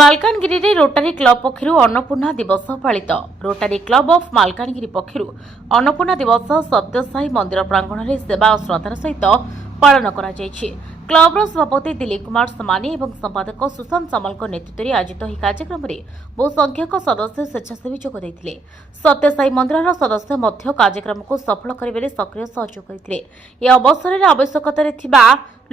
ମାଲକାନଗିରିରେ Rotary club ପକ୍ଷରୁ ଅନ୍ନପୂର୍ଣ୍ଣା ଦିବସ ପାଳିତ। ରୋଟାରୀ କ୍ଲବ ଅଫ୍ ମାଲକାନଗିରି ପକ୍ଷରୁ ଅନ୍ନପୂର୍ଣ୍ଣା ଦିବସ ସତ୍ୟସାଇ ମନ୍ଦିର ପ୍ରାଙ୍ଗଣରେ ସେବା ଓ ଶ୍ରଦ୍ଧାର ସହିତ ପାଳନ କରାଯାଇଛି। କ୍ଲବର ସଭାପତି ଦିଲ୍ଲୀପ କୁମାର ସମାନି ଏବଂ ସମ୍ପାଦକ ସୁଶାନ୍ତ ସାମଲଙ୍କ ନେତୃତ୍ୱରେ ଆୟୋଜିତ ଏହି କାର୍ଯ୍ୟକ୍ରମରେ ବହୁ ସଂଖ୍ୟକ ସଦସ୍ୟ ସ୍ୱେଚ୍ଛାସେବୀ ଯୋଗ ଦେଇଥିଲେ। ସତ୍ୟସାଇ ମନ୍ଦିରର ସଦସ୍ୟ ମଧ୍ୟ କାର୍ଯ୍ୟକ୍ରମକୁ ସଫଳ କରିବାରେ ସକ୍ରିୟ ସହଯୋଗ କରିଥିଲେ। ଏହି ଅବସରରେ ଆବଶ୍ୟକତାରେ ଥିବା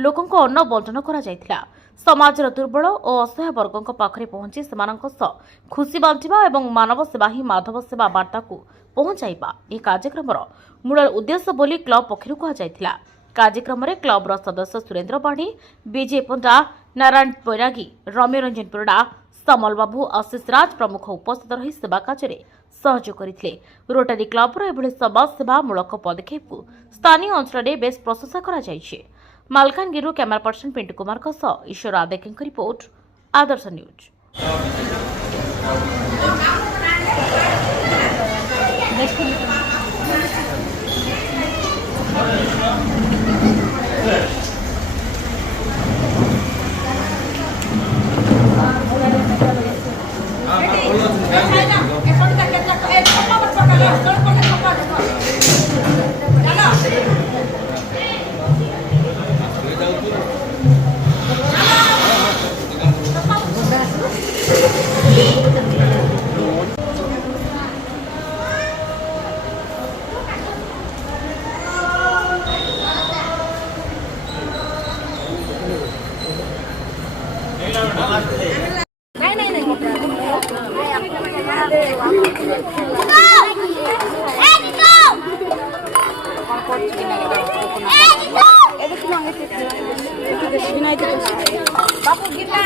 ଲୋକଙ୍କୁ ଅନ୍ନ ବଣ୍ଟନ କରାଯାଇଥିଲା। ସମାଜର ଦୁର୍ବଳ ଓ ଅସହାୟ ବର୍ଗଙ୍କ ପାଖରେ ପହଞ୍ଚି ସେମାନଙ୍କ ସହ ଖୁସି ବାଣ୍ଟିବା ଏବଂ ମାନବ ସେବା ହିଁ ମାଧବ ସେବା ବାର୍ତ୍ତାକୁ ପହଞ୍ଚାଇବା ଏହି କାର୍ଯ୍ୟକ୍ରମର ମୂଳ ଉଦ୍ଦେଶ୍ୟ ବୋଲି କ୍ଲବ ପକ୍ଷରୁ କୁହାଯାଇଥିଲା। କାର୍ଯ୍ୟକ୍ରମରେ କ୍ଲବର ସଦସ୍ୟ ସୁରେନ୍ଦ୍ର ପାଢ଼ୀ, ବିଜୟ ପଣ୍ଡା, ନାରାୟଣ ବୈରାଗୀ, ରମ୍ୟ ରଞ୍ଜନ ପରିଡ଼ା, ସମଲ ବାବୁ, ଆଶିଷ ରାଜ ପ୍ରମୁଖ ଉପସ୍ଥିତ ରହି ସେବା କାର୍ଯ୍ୟରେ ସହଯୋଗ କରିଥିଲେ। ରୋଟାରୀ କ୍ଲବର ଏଭଳି ସମାଜସେବା ମୂଳକ ପଦକ୍ଷେପକୁ ସ୍ଥାନୀୟ ଅଞ୍ଚଳରେ ବେଶ୍ ପ୍ରଶଂସା କରାଯାଇଛି। ମାଲକାନଗିରିରୁ କ୍ୟାମେରା ପର୍ସନ ପିଣ୍ଟୁ କୁମାରଙ୍କ ସହ ଈଶ୍ୱର ଆଦେକଙ୍କ ରିପୋର୍ଟ, ଆଦର୍ଶ ନ୍ୟୁଜ୍। बापू गिरला